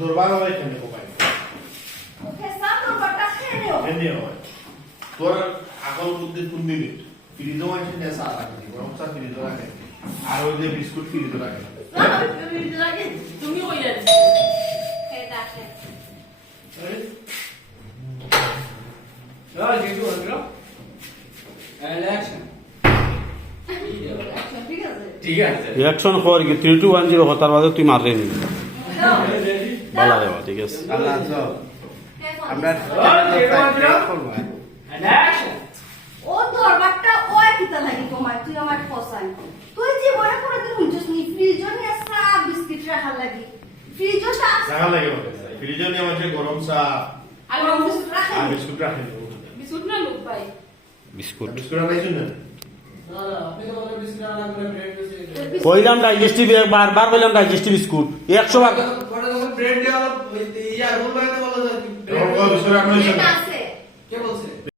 দরবার হয় কেন কোপাই ওকে সামনে বাটা খেয়েও এনে হয় তোর আকল বুদ্ধি কোন মিনিট ফ্রিজও আছে না সারা লাগে গরম চা ফ্রিজও লাগে আর ওই যে বিস্কুট ফ্রিজও লাগে তুমি কই যাচ্ছ খেয়ে দেখে জিতু হলো এন্ড অ্যাকশন ঠিক আছে ঠিক আছে রিঅ্যাকশন কর কি 3 2 1 0 হতার বাদে তুই মাররে নি বালা দেবা ঠিক আছে আল্লাহ তো আমরা এন্ড অ্যাকশন ও দরবারটা ওই কিতা লাগি তোমার তুই আমার ফসাই তুই জীবনে কোনোদিন হুঁচস নি ফ্রিজও নিয়ে চা বিস্কিট রাখার লাগি ফ্রিজও চা জায়গা লাগে ফ্রিজও নিয়ে আমাদের গরম চা আর বিস্কুট রাখে আর বিস্কুট রাখে বিস্কুট না লোক ভাই বিস্কুট বিস্কুট রাখাইছেন না আপনি তো বলে বিস্কুট আনা করে ব্রেড দিয়েছে কইলাম ডাইজেস্টিভ বারবার কইলাম ডাইজেস্টিভ বিস্কুট 100 বার বড় যখন ব্রেড দেওয়া ইয়া রুল বাইতে বলা যায় বিস্কুট রাখাইছেন এটা আছে